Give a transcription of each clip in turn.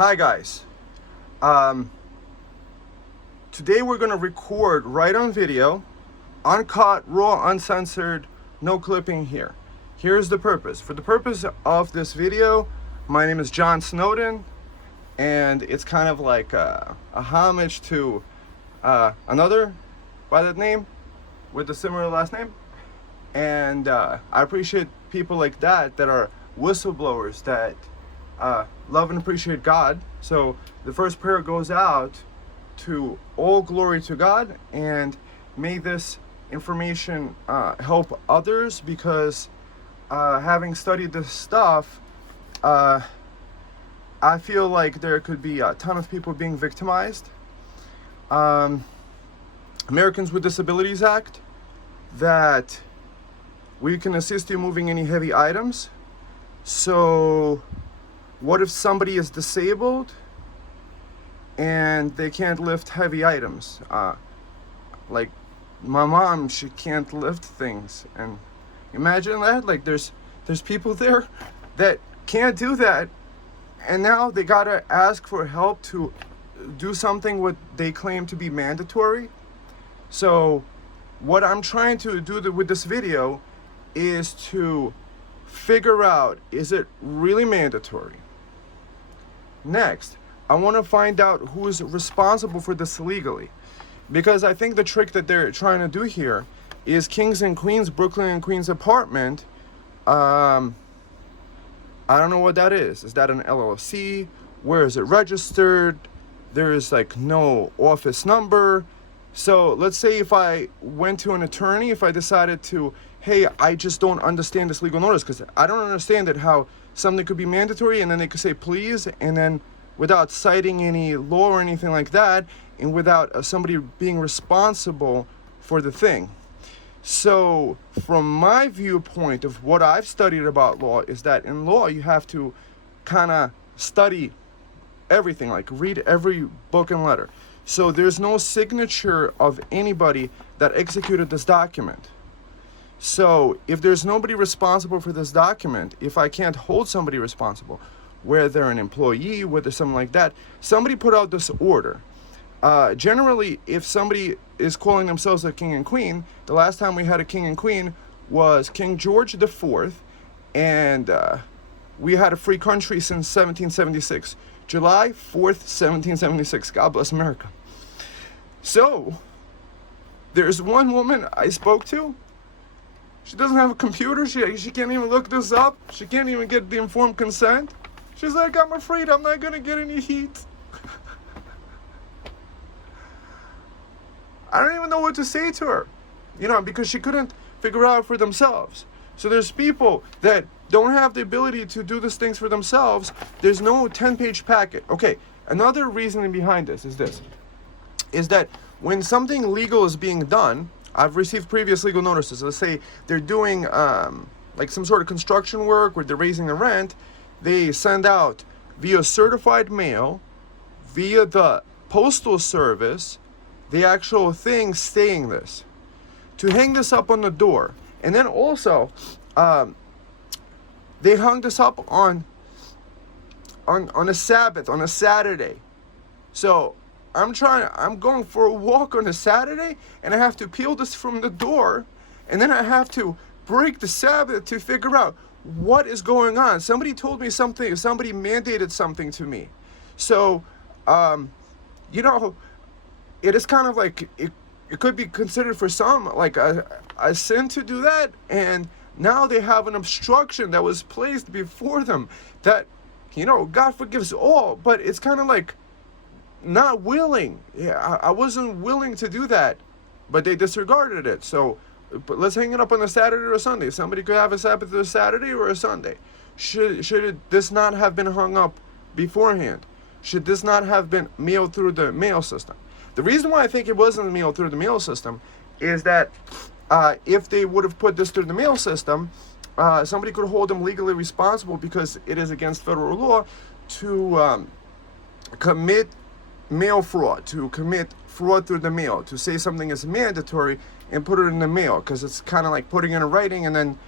Hi guys. Um, Today we're going to record right on video, uncut, raw, uncensored, no clipping here. Here's the purpose. For the purpose of this video, my name is John Snowden, and it's kind of like a homage to another by that name with a similar last name. And I appreciate people like that are whistleblowers that love and appreciate God. So the first prayer goes out to all glory to God, and may this information help others, because having studied this stuff, I feel like there could be a ton of people being victimized. Americans with Disabilities Act, that we can assist you moving any heavy items. So what if somebody is disabled and they can't lift heavy items? Like my mom, she can't lift things, and imagine that. Like there's people there that can't do that, and now they gotta ask for help to do something what they claim to be mandatory. So what I'm trying to do with this video is to figure out, is it really mandatory? Next, I want to find out who is responsible for this legally, because I think the trick that they're trying to do here is Kings and Queens, Brooklyn and Queens apartment. I don't know what that is. Is that an LLC? Where is it registered? There is like no office number. So let's say if I went to an attorney, if I decided to, hey, I just don't understand this legal notice, because I don't understand it, how something could be mandatory and then they could say please, and then without citing any law or anything like that, and without somebody being responsible for the thing. So from my viewpoint of what I've studied about law, is that in law you have to kind of study everything, like read every book and letter. So there's no signature of anybody that executed this document. So if there's nobody responsible for this document, if I can't hold somebody responsible, whether they're an employee, whether something like that, somebody put out this order. Generally, if somebody is calling themselves a king and queen, the last time we had a king and queen was King George IV, and we had a free country since 1776. July 4th, 1776. God bless America. So, there's one woman I spoke to. She doesn't have a computer. She can't even look this up. She can't even get the informed consent. She's like, I'm afraid I'm not going to get any heat. I don't even know what to say to her, because she couldn't figure out for themselves. So there's people that don't have the ability to do these things for themselves. There's no 10-page packet. Okay, another reasoning behind this is that when something legal is being done, I've received previous legal notices. Let's say they're doing like some sort of construction work where they're raising the rent. They send out via certified mail, via the postal service, the actual thing saying this, to hang this up on the door. And then also, they hung this up on a Sabbath, on a Saturday. So I'm going for a walk on a Saturday, and I have to peel this from the door, and then I have to break the Sabbath to figure out what is going on. Somebody told me something, somebody mandated something to me. So, it is kind of like, it could be considered for some like a sin to do that, and now they have an obstruction that was placed before them that, God forgives all, but it's kind of like not willing. Yeah, I wasn't willing to do that, but they disregarded it. So, but let's hang it up on a Saturday or a Sunday. Somebody could have a Sabbath or a Saturday or a Sunday. Should this not have been hung up beforehand? Should this not have been mailed through the mail system? The reason why I think it wasn't mailed through the mail system is that if they would have put this through the mail system, somebody could hold them legally responsible, because it is against federal law to commit mail fraud, to commit fraud through the mail, to say something is mandatory and put it in the mail, because it's kind of like putting in a writing and then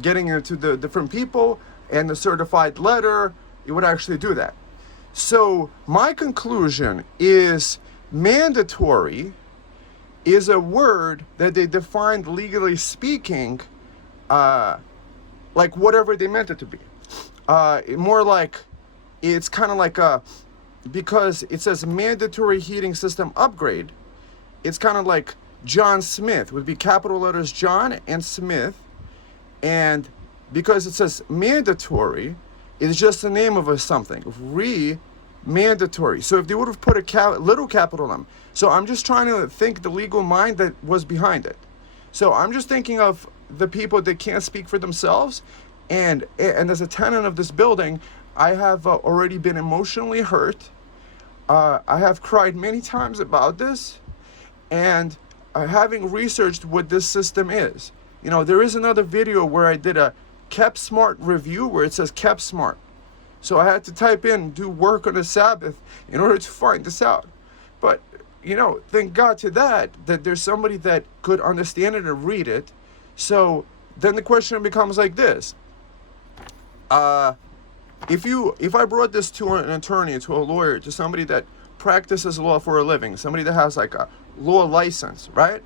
getting it to the different people, and the certified letter it would actually do that. So my conclusion is mandatory is a word that they defined legally speaking, like whatever they meant it to be. More like, it's kind of like because it says mandatory heating system upgrade, it's kind of like John Smith, would be capital letters John and Smith, and because it says mandatory, it's just the name of a something, mandatory. So if they would have put a little capital M, so I'm just trying to think the legal mind that was behind it. So I'm just thinking of the people that can't speak for themselves, and as a tenant of this building, I have already been emotionally hurt. I have cried many times about this, and having researched what this system is. You know, there is another video where I did a KepSmart review where it says KepSmart. So I had to type in, do work on the Sabbath in order to find this out. But, you know, thank God to that there's somebody that could understand it and read it. So then the question becomes like this. If I brought this to an attorney, to a lawyer, to somebody that practices law for a living, somebody that has like a law license, right?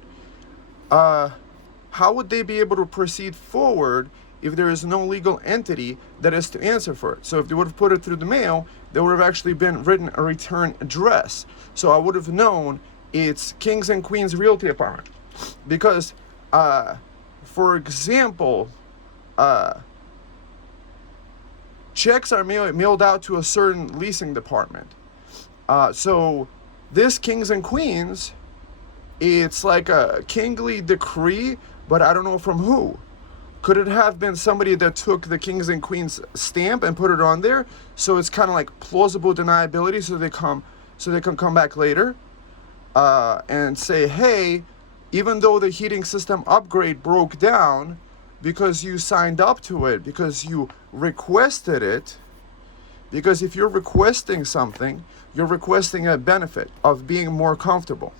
How would they be able to proceed forward if there is no legal entity that is to answer for it? So if they would have put it through the mail, there would have actually been written a return address. So I would have known it's Kings and Queens Realty Apartment. Because, for example, checks are mailed out to a certain leasing department. So this Kings and Queens, it's like a kingly decree, but I don't know from who. Could it have been somebody that took the Kings and Queens stamp and put it on there? So it's kind of like plausible deniability, so they can come back later and say, hey, even though the heating system upgrade broke down because you signed up to it, because you requested it, because if you're requesting something, you're requesting a benefit of being more comfortable.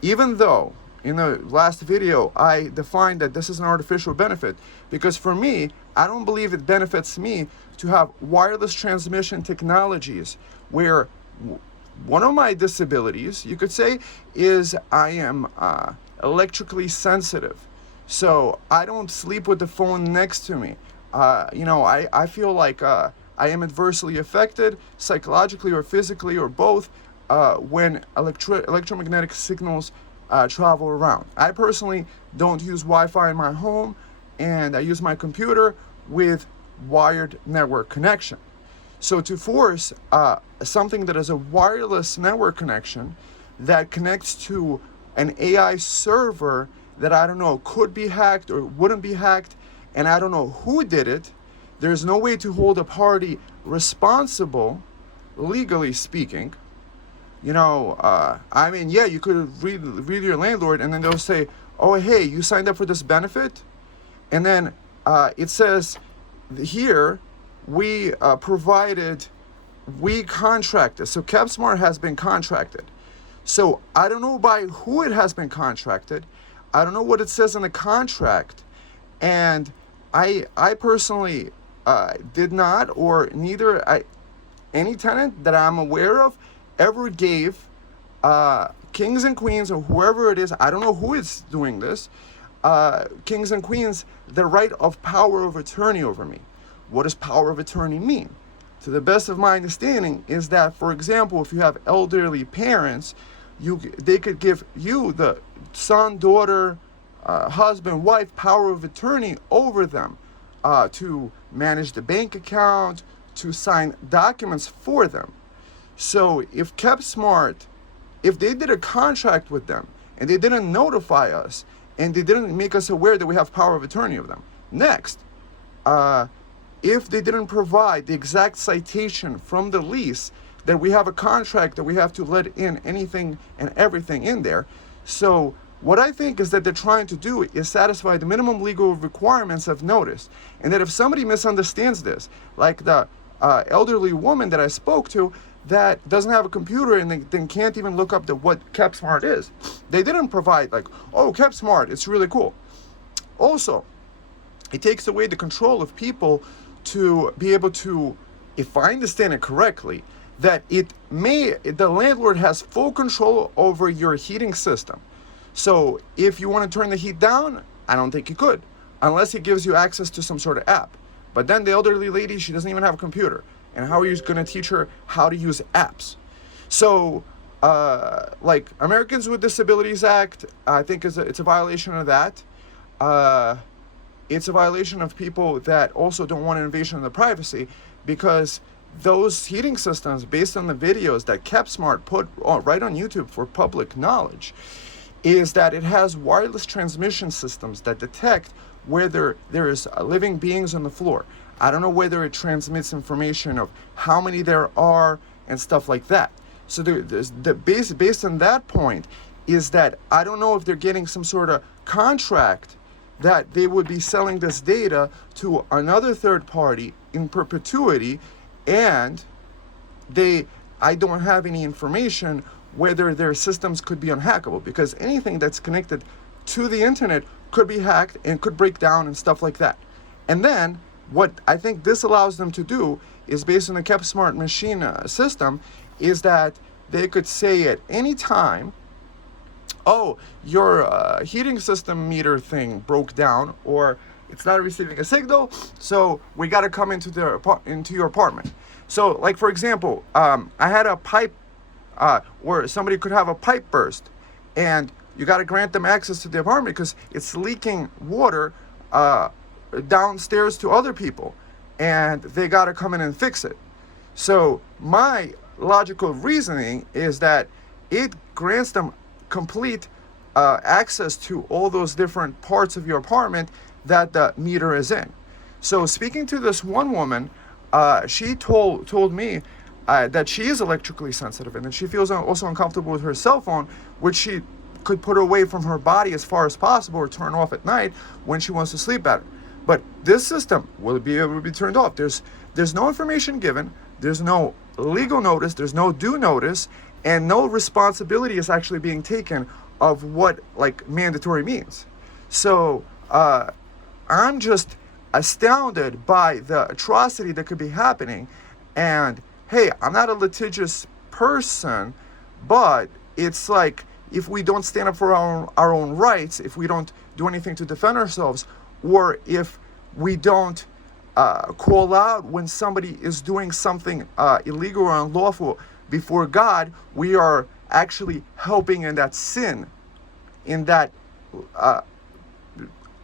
Even though in the last video I defined that this is an artificial benefit, because for me, I don't believe it benefits me to have wireless transmission technologies where one of my disabilities, you could say, is I am electrically sensitive. So I don't sleep with the phone next to me. I feel like I am adversely affected psychologically or physically or both when electromagnetic signals travel around. I personally don't use Wi-Fi in my home, and I use my computer with wired network connection. So to force something that is a wireless network connection that connects to an AI server that I don't know could be hacked or wouldn't be hacked, and I don't know who did it, there's no way to hold a party responsible, legally speaking. You know, you could read your landlord, and then they'll say, oh, hey, you signed up for this benefit? And then it says here, we contracted. So KepSmart has been contracted. So I don't know by who it has been contracted. I don't know what it says in the contract. And I personally did not, or neither any tenant that I'm aware of ever gave Kings and Queens or whoever it is, I don't know who is doing this, Kings and Queens, the right of power of attorney over me. What does power of attorney mean? To the best of my understanding is that, for example, if you have elderly parents, they could give you, the son, daughter, husband, wife, power of attorney over them to manage the bank account, to sign documents for them. So if KepSmart, if they did a contract with them and they didn't notify us and they didn't make us aware that we have power of attorney of them. Next, if they didn't provide the exact citation from the lease that we have a contract that we have to let in anything and everything in there. So what I think is that they're trying to do is satisfy the minimum legal requirements of notice. And that if somebody misunderstands this, like the elderly woman that I spoke to that doesn't have a computer and then can't even look up what KepSmart is. They didn't provide like, oh, KepSmart, it's really cool. Also, it takes away the control of people to be able to if I understand it correctly, that the landlord has full control over your heating system. So if you want to turn the heat down, I don't think you could, unless he gives you access to some sort of app. But then the elderly lady, she doesn't even have a computer. And how are you going to teach her how to use apps? So, like Americans with Disabilities Act, I think it's a violation of that. It's a violation of people that also don't want an invasion of the privacy, because those heating systems, based on the videos that KepSmart put right on YouTube for public knowledge, is that it has wireless transmission systems that detect whether there is living beings on the floor. I don't know whether it transmits information of how many there are and stuff like that. So based on that point is that I don't know if they're getting some sort of contract that they would be selling this data to another third party in perpetuity, and I don't have any information whether their systems could be unhackable, because anything that's connected to the internet could be hacked and could break down and stuff like that. And then what I think this allows them to do is, based on the KepSmart machine system, is that they could say at any time, oh, your heating system meter thing broke down, or it's not receiving a signal, so we got to come into your apartment. So, like for example, I had a pipe, or somebody could have a pipe burst, and you got to grant them access to the apartment because it's leaking water downstairs to other people, and they got to come in and fix it. So my logical reasoning is that it grants them complete access to all those different parts of your apartment that the meter is in. So speaking to this one woman, she told me that she is electrically sensitive, and that she feels also uncomfortable with her cell phone, which she could put away from her body as far as possible or turn off at night when she wants to sleep better. But this system will be able to be turned off. There's no information given, there's no legal notice, there's no due notice, and no responsibility is actually being taken of what like mandatory means. So I'm just astounded by the atrocity that could be happening. And hey, I'm not a litigious person, but it's like, if we don't stand up for our own rights, if we don't do anything to defend ourselves, or if we don't call out when somebody is doing something illegal or unlawful before God, we are actually helping in that sin, in that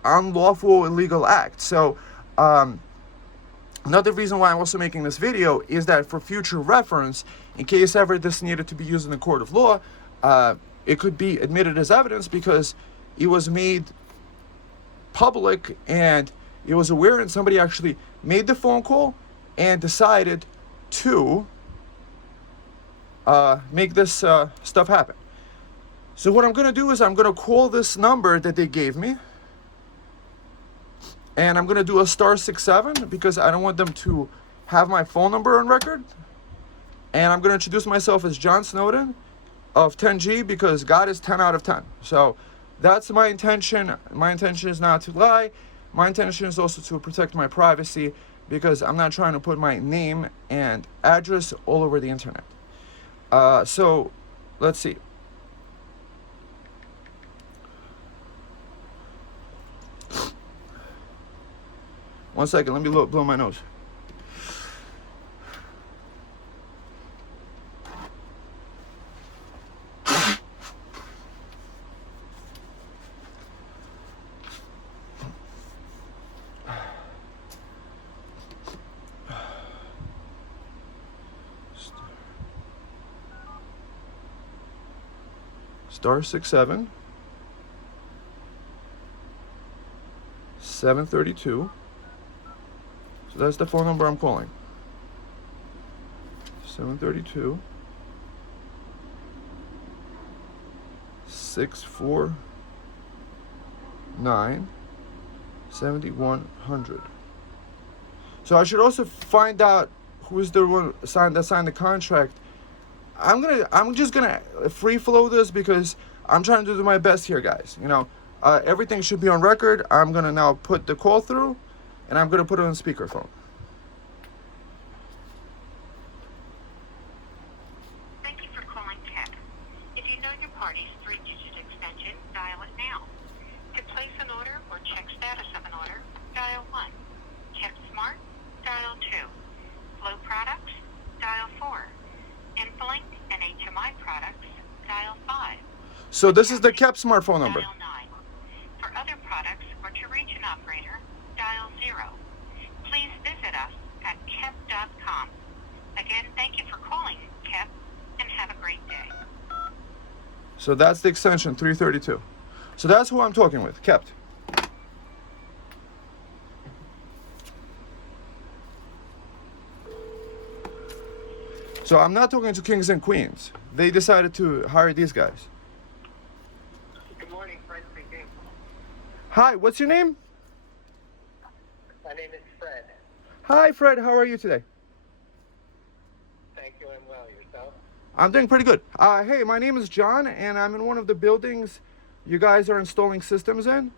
unlawful illegal act. So another reason why I'm also making this video is that for future reference, in case ever this needed to be used in the court of law, it could be admitted as evidence because it was made public and it was aware, and somebody actually made the phone call and decided to make this stuff happen. So what I'm going to do is I'm going to call this number that they gave me, and I'm going to do a *67 because I don't want them to have my phone number on record. And I'm going to introduce myself as John Snowden of 10G, because God is 10 out of 10. So that's my intention. My intention is not to lie. My intention is also to protect my privacy, because I'm not trying to put my name and address all over the internet. So let's see. One second, let me blow my nose. *67 732. So that's the phone number I'm calling. 732 649 7100. So I should also find out who's the one that signed the contract. I'm just gonna free flow this because I'm trying to do my best here, guys. You know, everything should be on record. I'm gonna now put the call through, and I'm gonna put it on speakerphone. party's 3-digit extension, dial it now. To place an order or check status of an order, dial 1. KepSmart, dial 2. Flow Products, dial 4. Infolink and HMI Products, dial 5. So this is the KepSmart phone number. Dial 9. For other products or to reach an operator, dial 0. Please visit us at kep.com. Again, thank you for calling Kep, and have a great day. So that's the extension 332. So that's who I'm talking with, Kept. So I'm not talking to kings and queens. They decided to hire these guys. Good morning, Fred speaking. Hi, what's your name? My name is Fred. Hi, Fred. How are you today? Thank you, I'm well. Yourself? I'm doing pretty good. Hey, my name is John, and I'm in one of the buildings you guys are installing systems in.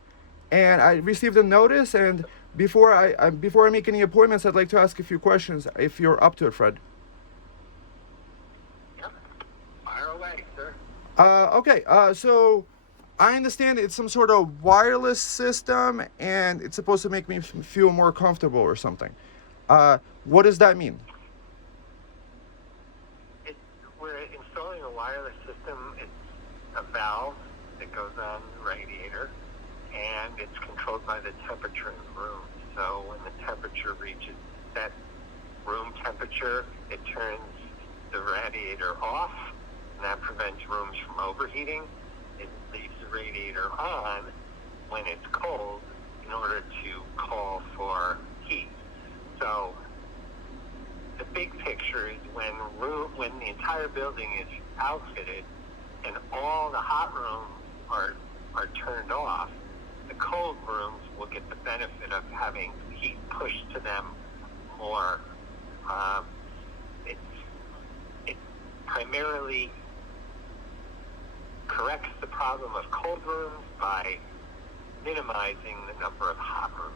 And I received a notice, and before I make any appointments, I'd like to ask a few questions, if you're up to it, Fred. Yep. Fire away, sir. Okay, so I understand it's some sort of wireless system, and it's supposed to make me feel more comfortable or something. What does that mean? We're installing a wireless system. It's a valve that goes on the radiator, and it's controlled by the temperature in the room. So when the temperature reaches that room temperature, it turns the radiator off, and that prevents rooms from overheating. It leaves the radiator on when it's cold in order to call for heat. So the big picture is when the entire building is outfitted and all the hot rooms are turned off, the cold rooms will get the benefit of having heat pushed to them more. It primarily corrects the problem of cold rooms by minimizing the number of hot rooms.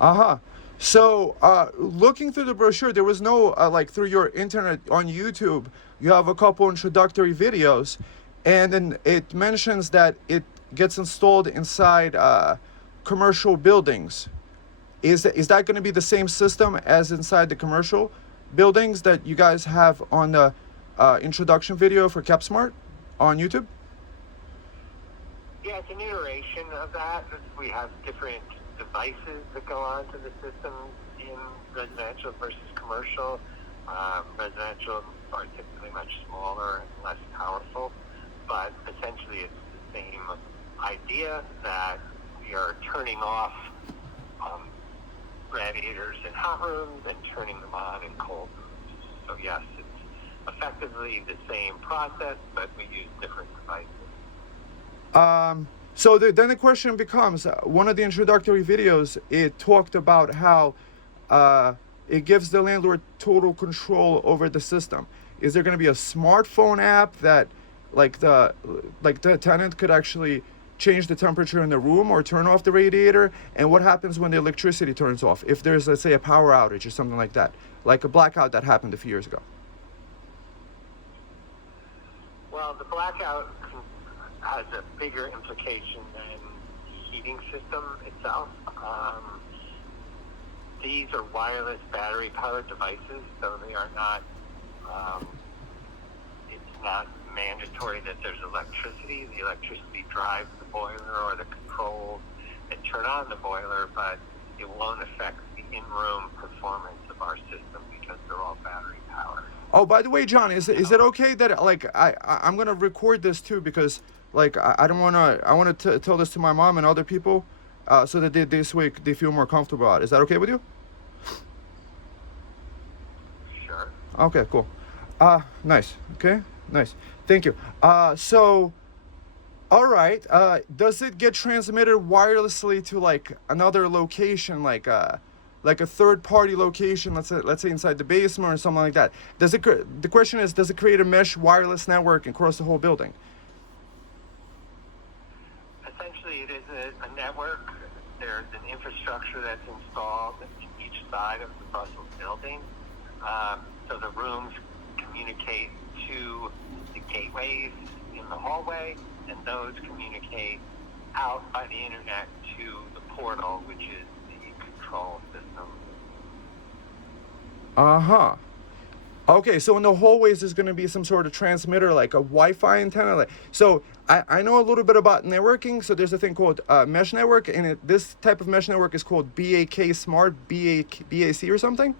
Uh-huh. So, looking through the brochure, there was no, like, through your internet on YouTube, you have a couple introductory videos, and then it mentions that it gets installed inside commercial buildings. Is that going to be the same system as inside the commercial buildings that you guys have on the introduction video for KepSmart on YouTube? Yeah, it's an iteration of that. We have different devices that go onto the system in residential versus commercial. Residential are typically much smaller and less powerful, but essentially it's the same idea that we are turning off radiators in hot rooms and turning them on in cold rooms. So yes, it's effectively the same process, but we use different devices. So then the question becomes, one of the introductory videos, it talked about how it gives the landlord total control over the system. Is there going to be a smartphone app that, like the tenant could actually change the temperature in the room or turn off the radiator? And what happens when the electricity turns off? If there's, let's say, a power outage or something like that, like a blackout that happened a few years ago. Well, the blackout has a bigger implication than the heating system itself. These are wireless battery-powered devices, so they are not, it's not mandatory that there's electricity. The electricity drives the boiler or the controls that turn on the boiler, but it won't affect the in-room performance of our system because they're all battery-powered. Oh, by the way, John, is it okay that, like, I'm gonna record this too, because, like, I don't wanna, I want to tell this to my mom and other people, so that this way they feel more comfortable about it. Is that okay with you? Sure. Okay, cool. Nice. Okay, nice. Thank you. So, all right. Does it get transmitted wirelessly to, like, another location, like a third-party location? Let's say inside the basement or something like that. The question is, does it create a mesh wireless network across the whole building? Essentially, it is a network. There's an infrastructure that's installed in each side of the Brussels building. So the rooms can communicate to the gateways in the hallway, and those communicate out by the internet to the portal, which is the control system. Uh-huh. Okay, so in the hallways there's going to be some sort of transmitter, like a Wi-Fi antenna. So I know a little bit about networking. So there's a thing called mesh network, and this type of mesh network is called KepSmart, BAC or something.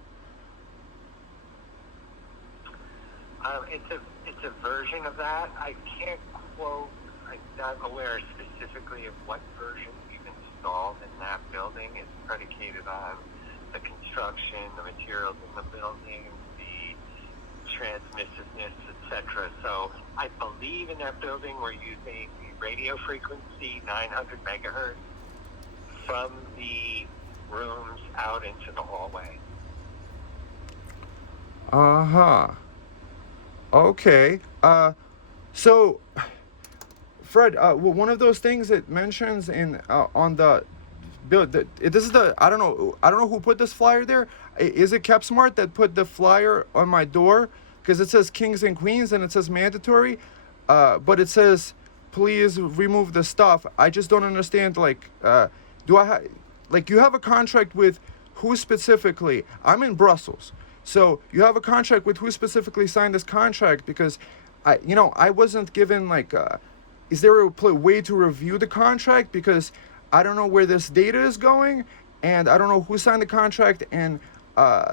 It's a version of that. I can't quote. I'm not aware specifically of what version we've installed in that building. It's predicated on the construction, the materials in the building, transmissiveness, etc. So I believe in that building we're using the radio frequency 900 megahertz from the rooms out into the hallway. Uh-huh. Okay. So Fred, one of those things it mentions in on the build, this is the I don't know who put this flyer there. Is it KepSmart that put the flyer on my door? Because it says kings and queens and it says mandatory, but it says please remove the stuff. I just don't understand. Like, do I you have a contract with who specifically? I'm in Brussels, so you have a contract with who specifically signed this contract? Because I wasn't given is there a way to review the contract? Because I don't know where this data is going, and I don't know who signed the contract and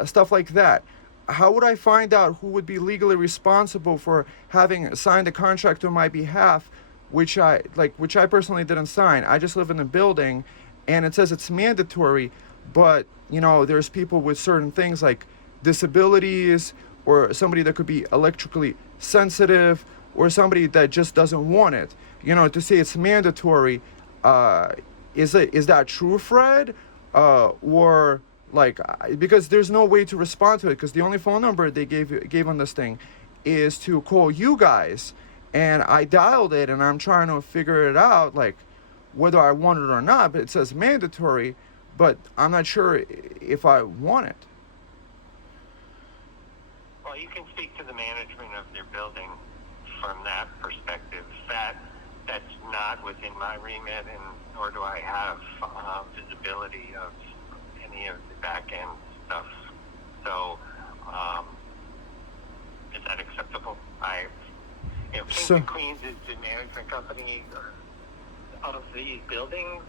stuff like that. How would I find out who would be legally responsible for having signed a contract on my behalf, which I personally didn't sign? I just live in a building, and it says it's mandatory, but there's people with certain things like disabilities, or somebody that could be electrically sensitive, or somebody that just doesn't want it. To say it's mandatory, is that true, Fred? Or because there's no way to respond to it, because the only phone number they gave on this thing is to call you guys, and I dialed it, and I'm trying to figure it out, whether I want it or not. But it says mandatory, but I'm not sure if I want it. Well, you can speak to the management of your building from that perspective. That's not within my remit, and nor do I have visibility of any of the back end stuff. So, is that acceptable? Kings and Queens is the management company of the buildings.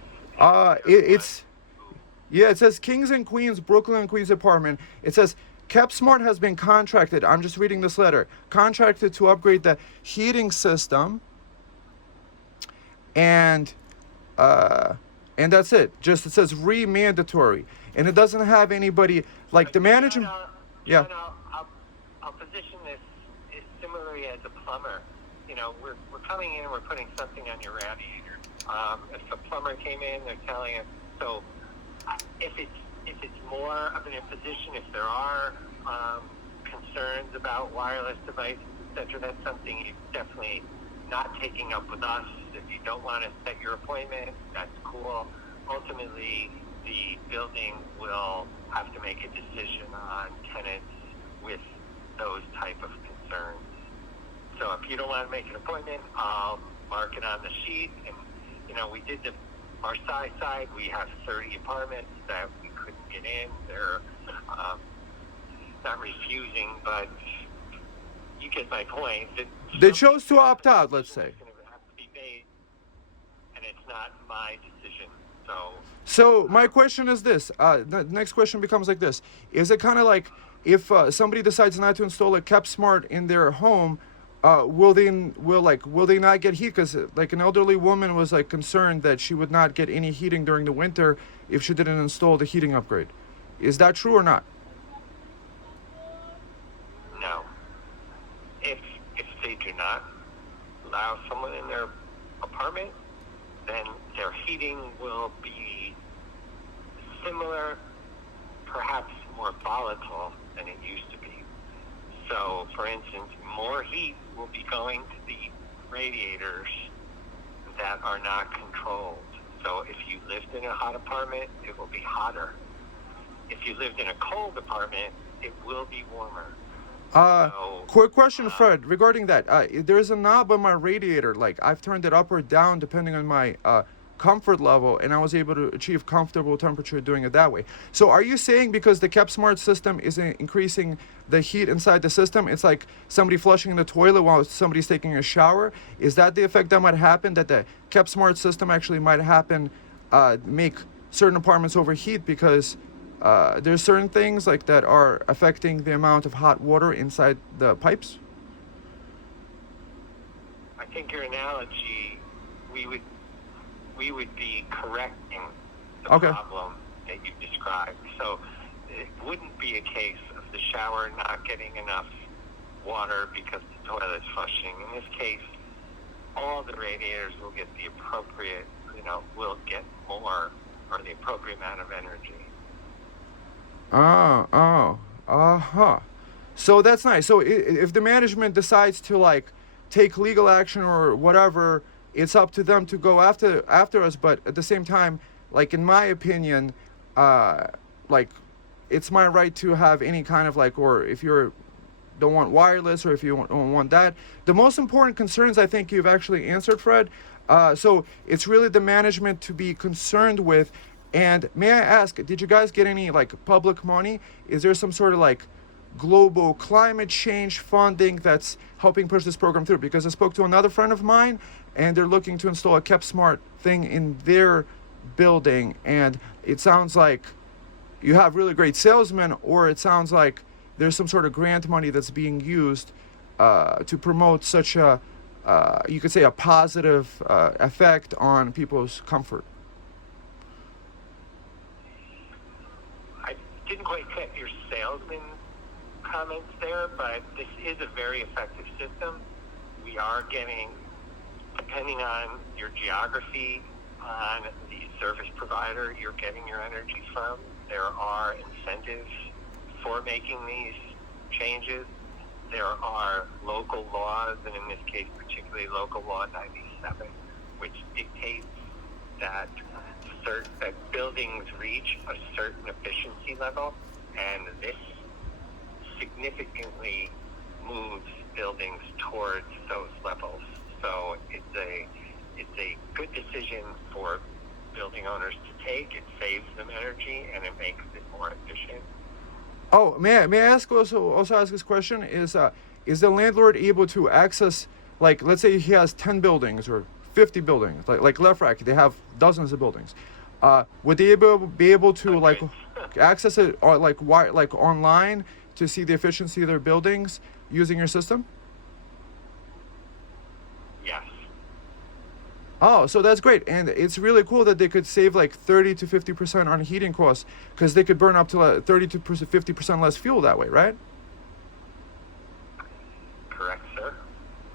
It says Kings and Queens, Brooklyn and Queens apartment. It says KepSmart has been contracted. I'm just reading this letter. Contracted to upgrade the heating system, and that's it. Just it says mandatory, and it doesn't have anybody the management. Yeah. I'll position this similarly as a plumber. We're coming in and we're putting something on your radiator. If the plumber came in, they're telling us. So if it's more of an imposition, if there are concerns about wireless devices, etc., that's something you definitely not taking up with us. If you don't want to set your appointment, that's cool. Ultimately, the building will have to make a decision on tenants with those type of concerns. So if you don't want to make an appointment, I'll mark it on the sheet. And, we did the Marseille side. We have 30 apartments that we couldn't get in. They're not refusing, but you get my point. They chose to opt out, let's say. It's going to have to be made, and it's not my decision. So my question is this. The next question becomes like this. Is it kind of like if somebody decides not to install a KepSmart in their home, will they not get heat? Because an elderly woman was concerned that she would not get any heating during the winter if she didn't install the heating upgrade. Is that true or not? No. If they do not allow someone in their apartment, then their heating will be similar, perhaps more volatile than it used to be. So, for instance, more heat will be going to the radiators that are not controlled. So if you lived in a hot apartment, it will be hotter. If you lived in a cold apartment, it will be warmer. So, Quick question, Fred, regarding that. There's a knob on my radiator. Like I've turned it up or down depending on my comfort level, and I was able to achieve comfortable temperature doing it that way. So, are you saying because the KepSmart system is increasing the heat inside the system, it's like somebody flushing the toilet while somebody's taking a shower? Is that the effect that might happen? That the KepSmart system actually might happen, make certain apartments overheat because there's certain things like that are affecting the amount of hot water inside the pipes? I think your analogy, we would be correcting the Okay. problem that you described. So it wouldn't be a case of the shower not getting enough water because the toilet's flushing. In this case, all the radiators will get the appropriate, will get more or the appropriate amount of energy. So that's nice. So if the management decides to like take legal action or whatever, it's up to them to go after us. But at the same time, like in my opinion, like it's my right to have any kind of like, or if you're don't want wireless or if you don't want that. The most important concerns I think you've actually answered, Fred. So it's really the management to be concerned with. And may I ask, did you guys get any like public money? Is there some sort of like global climate change funding that's helping push this program through? Because I spoke to another friend of mine and they're looking to install a KepSmart thing in their building, and it sounds like you have really great salesmen, or it sounds like there's some sort of grant money that's being used to promote such a, you could say, a positive effect on people's comfort. I didn't quite get your salesman comments there, but this is a very effective system. We are getting, depending on your geography, on the service provider you're getting your energy from, there are incentives for making these changes. There are local laws, and in this case, particularly Local Law 97, which dictates that that buildings reach a certain efficiency level, and this significantly moves buildings towards those levels. So it's a good decision for building owners to take. It saves them energy and it makes it more efficient. Oh, may I ask also ask this question? Is the landlord able to access, like, let's say he has 10 buildings or 50 buildings, like Left Rack, they have dozens of buildings. Would they be able to like access it or like online to see the efficiency of their buildings using your system? Yes. Oh, so that's great. And it's really cool that they could save like 30 to 50% on heating costs because they could burn up to 30 to 50% less fuel that way, right? Correct, sir.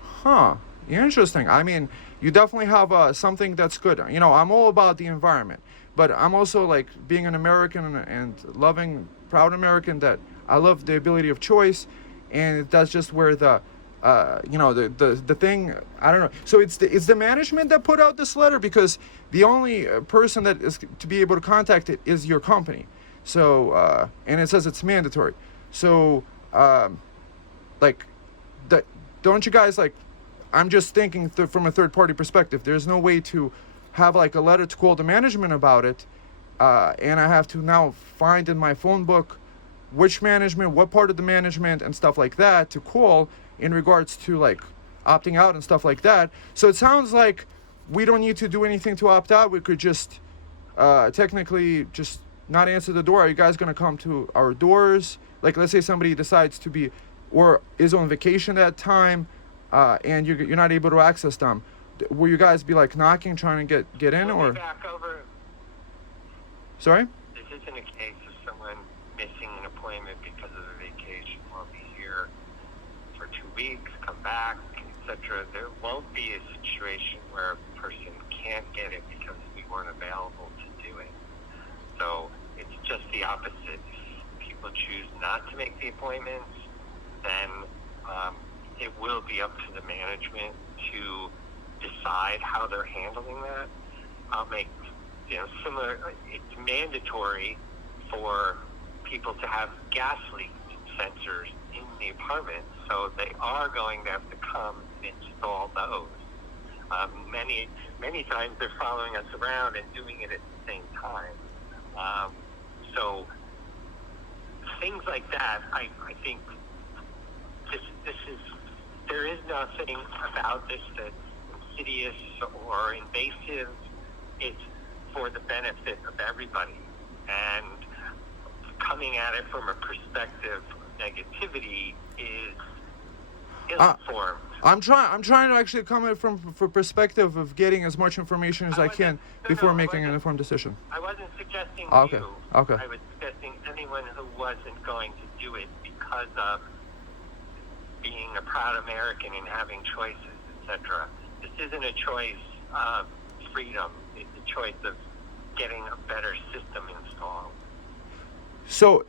Huh. Interesting. I mean, you definitely have something that's good. You know, I'm all about the environment, but I'm also like being an American and loving, proud American, that I love the ability of choice, and that's just where the the thing, I don't know. So it's the management that put out this letter, because the only person that is to be able to contact it is your company. So and it says it's mandatory. So like that, don't you guys like? I'm just thinking from a third party perspective. There's no way to have like a letter to call the management about it, and I have to now find in my phone book which management, what part of the management, and stuff like that to call in regards to like opting out and stuff like that. So it sounds like we don't need to do anything to opt out. We could just technically just not answer the door. Are you guys going to come to our doors? Like, let's say somebody decides to be or is on vacation that time, and you're not able to access them. Will you guys be like knocking, trying to get in, We'll or? be back over. Sorry? This isn't a case of someone missing an appointment because of a vacation. We'll be here for 2 weeks, come back, etc. There won't be a situation where a person can't get it because we weren't available to do it. So it's just the opposite. If people choose not to make the appointments, then it will be up to the management to decide how they're handling that. I'll make similar. It's mandatory for people to have gas leak sensors in the apartment, so they are going to have to come and install those. Many times they're following us around and doing it at the same time. So things like that, I think there is nothing about this that's insidious or invasive. It's for the benefit of everybody. And coming at it from a perspective of negativity is ill-informed. I'm trying to actually come at it from perspective of getting as much information as I can before making an informed decision. I wasn't suggesting Okay. you. Okay. I was suggesting anyone who wasn't going to do it because of being a proud American and having choices, etc. This isn't a choice of freedom. It's a choice of getting a better system installed. So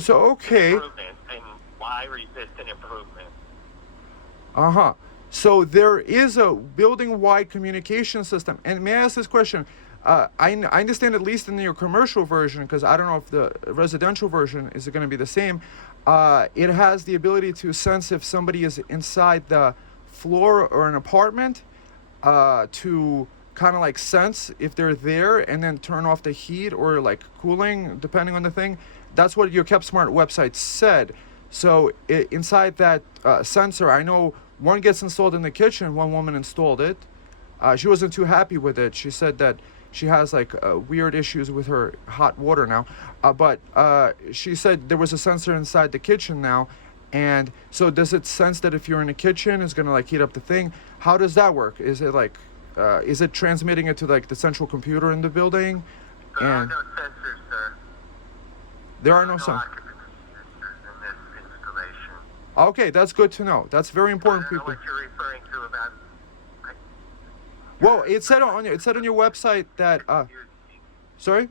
okay. Improvement, and why resist an improvement? So there is a building-wide communication system. And may I ask this question? I understand, at least in your commercial version, because I don't know if the residential version is going to be the same, it has the ability to sense if somebody is inside the floor or an apartment, to kind of like sense if they're there and then turn off the heat or like cooling, depending on the thing. That's what your KepSmart website said. So inside that sensor, I know one gets installed in the kitchen. One woman installed it. She wasn't too happy with it. She said that she has like weird issues with her hot water now. But she said there was a sensor inside the kitchen now. And so does it sense that if you're in a kitchen, it's going to like heat up the thing? How does that work? Is it like, is it transmitting it to like the central computer in the building? There are no sensors, sir. There are no occupancy sensors. sensors in this installation. Okay, that's good to know. That's very important, I don't know people. what you're referring to about. Well, it said on your website that. Sorry.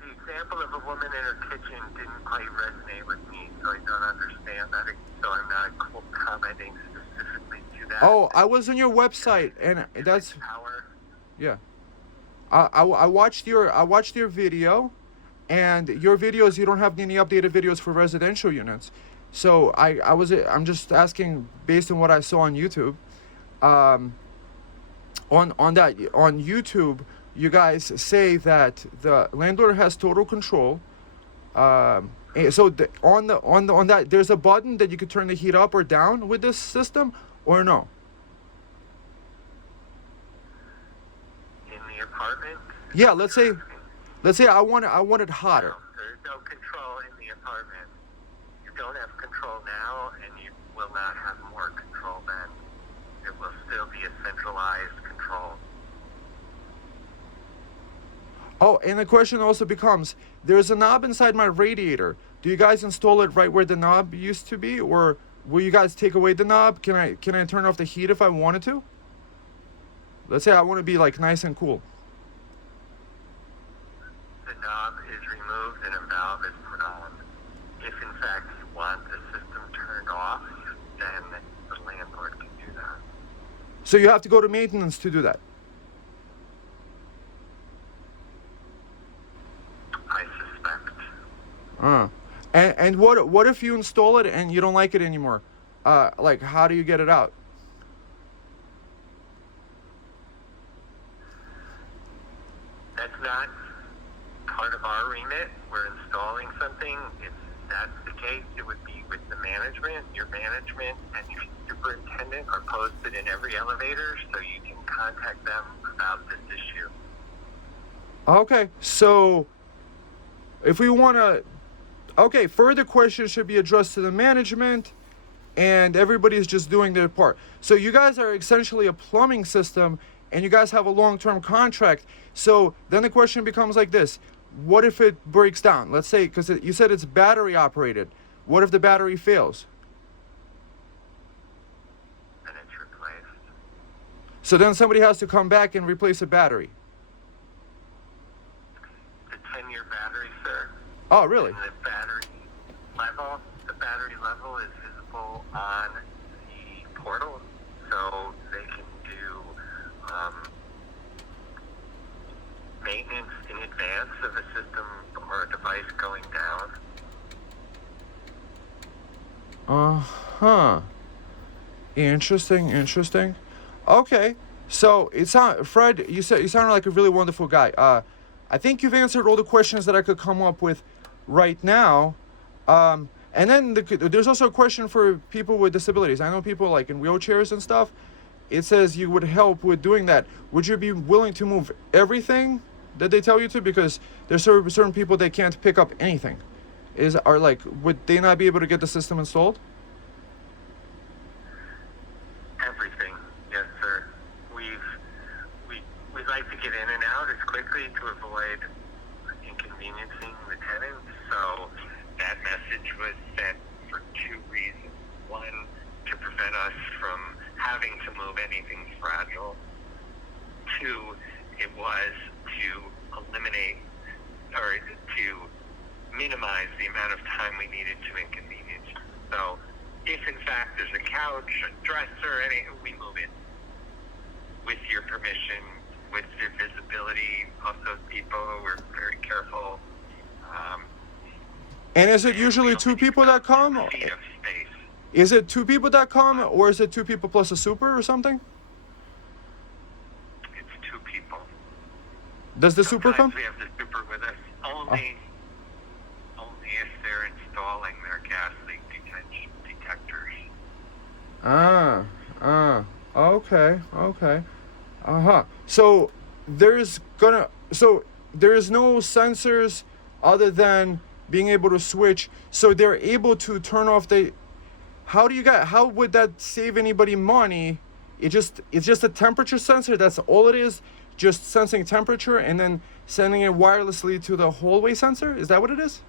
The example of a woman in her kitchen didn't quite resonate with me, so I don't understand that. So I'm not commenting specifically to that. Oh, I was on your website, and that's Power. yeah. I watched your video, and your videos, you don't have any updated videos for residential units. So I'm just asking based on what I saw on YouTube. On YouTube, you guys say that the landlord has total control. So on that, there's a button that you could turn the heat up or down with this system, or no? In the apartment? Yeah, let's say I want it hotter. No, there's no control in the apartment. You don't have control now, and you will not have more control then. It will still be a centralized control. Oh, and the question also becomes, there's a knob inside my radiator. Do you guys install it right where the knob used to be, or will you guys take away the knob? Can I turn off the heat if I wanted to? Let's say I want to be like nice and cool. The knob is removed and a valve is put on. If in fact you want the system turned off, then the landlord can do that. So you have to go to maintenance to do that. I suspect. And what if you install it and you don't like it anymore? Like, how do you get it out? That's not part of our remit. We're installing something. If that's the case, it would be with the management. Your management and your superintendent are posted in every elevator, so you can contact them about this issue. Okay, so if we want to, okay, further questions should be addressed to the management, and everybody's just doing their part. So you guys are essentially a plumbing system, and you guys have a long-term contract. So then the question becomes like this: what if it breaks down? Let's say, because you said it's battery operated. What if the battery fails? And it's replaced. So then somebody has to come back and replace the battery. The 10-year battery, sir. Oh, really? And the battery level is visible on the portal, so they can do maintenance in advance of a system or a device going down. Uh-huh. Interesting. Okay. So it's not Fred, you sounded like a really wonderful guy. I think you've answered all the questions that I could come up with right now. And then there's also a question for people with disabilities. I know people like in wheelchairs and stuff. It says you would help with doing that. Would you be willing to move everything that they tell you to? Because there's certain people that can't pick up anything. Would they not be able to get the system installed? Everything, yes, sir. We'd like to get in and out as quickly to avoid inconveniencing the tenants. So that message was sent for two reasons. One, to prevent us from having to move anything fragile. Two, it was to eliminate or to minimize the amount of time we needed to inconvenience. So if in fact there's a couch, a dresser, we move it with your permission, with your visibility of those people. We're very careful. And is it usually two people that come? Feet of space. Is it two people that come, or is it two people plus a super or something? It's two people. Does the super come? Sometimes we have the super with us only if they're installing their gas leak detectors. Okay. So there's no sensors other than being able to switch. So they're able to turn off the. How would that save anybody money? It's just a temperature sensor. That's all it is. Just sensing temperature and then sending it wirelessly to the hallway sensor. Is that what it is?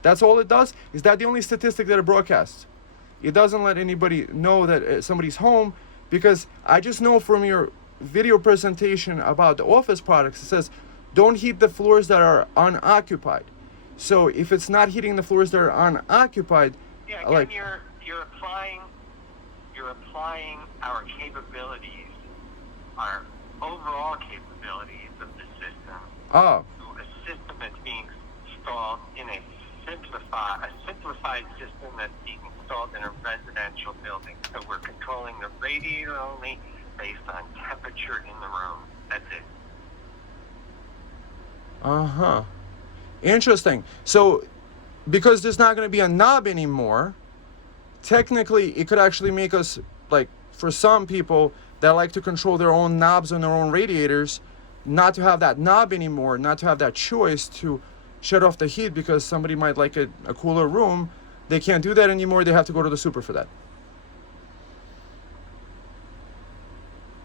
That's all it does? Is that the only statistic that it broadcasts? It doesn't let anybody know that somebody's home, because I just know from your video presentation about the office products, it says don't heat the floors that are unoccupied. So if it's not heating the floors that are unoccupied, yeah, again, you're applying our capabilities, our overall capabilities of the system to a system that's being installed in a simplified system that's being installed in a residential building. So we're controlling the radiator only based on temperature in the room. That's it. Interesting. So because there's not going to be a knob anymore, technically it could actually make us, like, for some people that like to control their own knobs on their own radiators, not to have that knob anymore, not to have that choice to shut off the heat because somebody might like a cooler room. They can't do that anymore. They have to go to the super for that.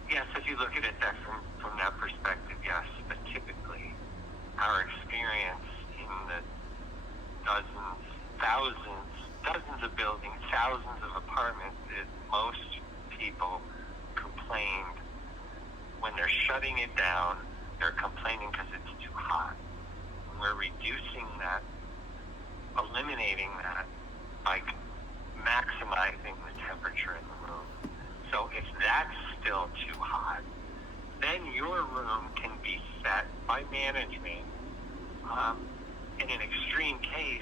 Yes, if you look at it from that perspective, yes. But typically, our experience in the dozens of buildings, thousands of apartments, is most people complained when they're shutting it down. They're complaining because it's too hot. We're reducing that, eliminating that by maximizing the temperature in the room. So if that's still too hot, then your room can be set by management. In an extreme case,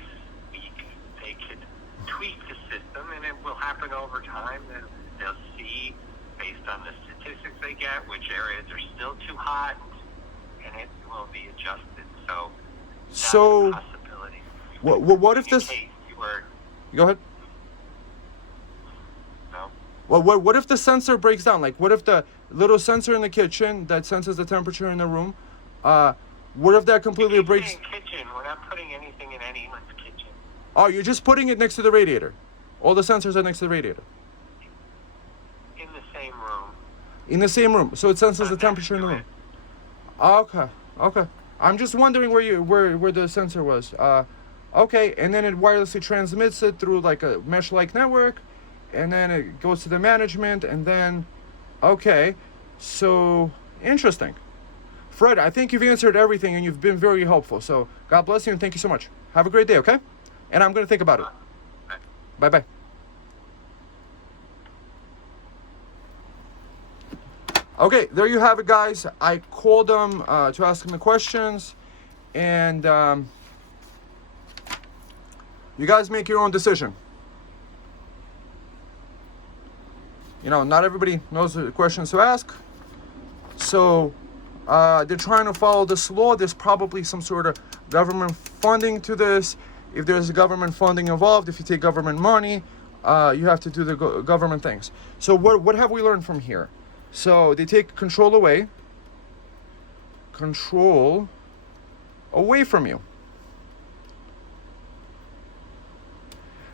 they could tweak the system, and it will happen over time. That they'll see, based on the statistics they get, which areas are still too hot, and it will be adjusted. So that's a possibility. What if this? Go ahead. No. Well, what if the sensor breaks down? Like, what if the little sensor in the kitchen that senses the temperature in the room, what if that completely breaks? Kitchen. We're not putting anything in anyone's kitchen. Oh, you're just putting it next to the radiator. All the sensors are next to the radiator. In the same room. In the same room, so it senses the temperature in the room. Okay. I'm just wondering where the sensor was. Okay, and then it wirelessly transmits it through like a mesh-like network, and then it goes to the management, and then, okay, so interesting. Fred, I think you've answered everything, and you've been very helpful. So God bless you, and thank you so much. Have a great day, okay? And I'm going to think about it. Bye-bye. Okay, there you have it, guys. I called them to ask them the questions, and you guys make your own decision. you know, not everybody knows the questions to ask. So they're trying to follow this law. There's probably some sort of government funding to this. If there's government funding involved, if you take government money, you have to do the government things. So what have we learned from here? So they take control away from you.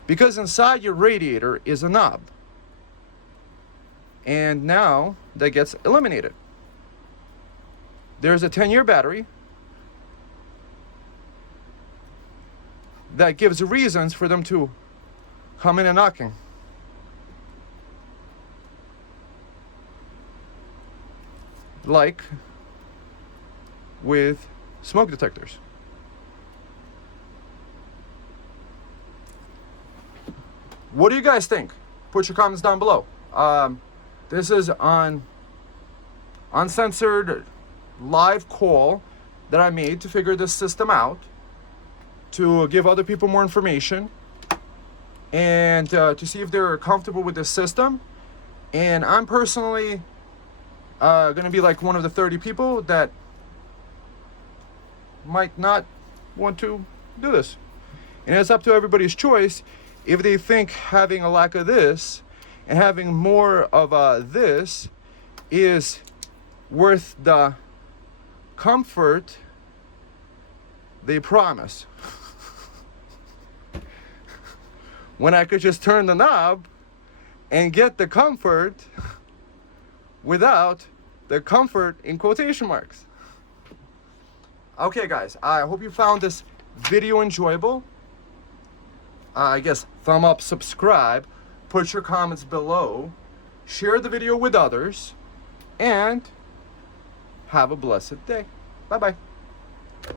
Because inside your radiator is a knob. And now that gets eliminated. There's a 10-year battery that gives reasons for them to come in and knocking. Like with smoke detectors. What do you guys think? Put your comments down below. This is on uncensored live call that I made to figure this system out, to give other people more information, and to see if they're comfortable with this system. And I'm personally going to be like one of the 30 people that might not want to do this. And it's up to everybody's choice if they think having a lack of this and having more of this is worth the comfort they promise. When I could just turn the knob and get the comfort without the comfort in quotation marks. Okay guys, I hope you found this video enjoyable. I guess thumb up, subscribe, put your comments below, share the video with others, and have a blessed day. Bye-bye.